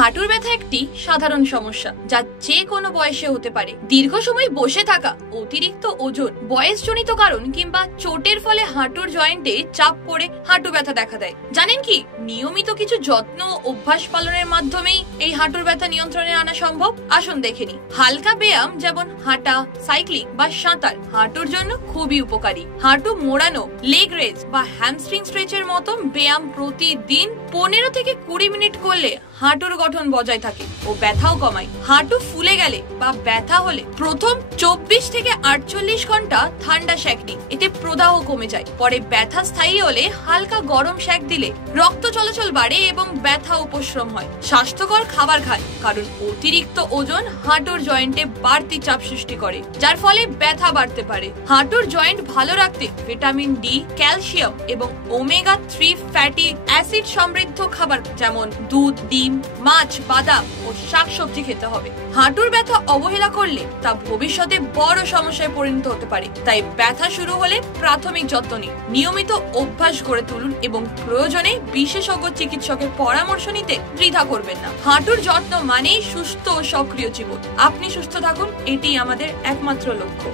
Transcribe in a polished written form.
হাঁটুর ব্যথা একটি সাধারণ সমস্যা যা যে কোনো বয়সে হতে পারে। দীর্ঘ সময় বসে থাকা, অতিরিক্ত ওজন, বয়সজনিত কারণ কিংবা চোটের ফলে হাঁটুর জয়েন্টে চাপ পড়ে হাঁটু ব্যথা দেখা দেয়। জানেন কি, নিয়মিত কিছু যত্ন ও অভ্যাস পালনের মাধ্যমেই এই হাঁটুর ব্যথা নিয়ন্ত্রণে আনা সম্ভব। আসুন দেখে নিই। হালকা ব্যায়াম যেমন হাঁটা, সাইক্লিং বা সাঁতার হাঁটুর জন্য খুবই উপকারী। হাঁটু মোড়ানো, লেগ রেজ বা হ্যামস্ট্রিং স্ট্রেচের মতো ব্যায়াম প্রতিদিন 15 থেকে 20 মিনিট করলে হাঁটুর গঠন বজায় থাকে ও ব্যথাও কমায়। হাঁটু ফুলে গেলে বা ব্যথা হলে প্রথম 24 থেকে 48 ঘন্টা ঠান্ডা সেঁক দিন, এতে প্রদাহ কমে যায়। পরে ব্যথা স্থায়ী হলে হালকা গরম সেঁক দিলে রক্ত চলাচল বাড়ে এবং ব্যথা উপশম হয়। স্বাস্থ্যকর খাবার খান, কারণ অতিরিক্ত ওজন হাঁটুর জয়েন্টে বাড়তি চাপ সৃষ্টি করে, যার ফলে ব্যথা বাড়তে পারে। হাঁটুর জয়েন্ট ভালো রাখতে ভিটামিন ডি, ক্যালসিয়াম এবং ওমেগা 3 ফ্যাটি অ্যাসিড সমৃদ্ধ খাবার যেমন দুধ, ডিম, মাছ, বাদাম ও শাকসবজি খেতে হবে। হাঁটুর ব্যথা অবহেলা করলে তা ভবিষ্যতে বড় সমস্যায় পরিণত হতে পারে। তাই ব্যথা শুরু হলে প্রাথমিক যত্ন নিন, নিয়মিত অভ্যাস গড়ে তুলুন এবং প্রয়োজনে বিশেষজ্ঞ চিকিৎসকের পরামর্শ নিতে দ্বিধা করবেন না। হাঁটুর যত্ন মানেই সুস্থ ও সক্রিয় জীবন। আপনি সুস্থ থাকুন, এটি আমাদের একমাত্র লক্ষ্য।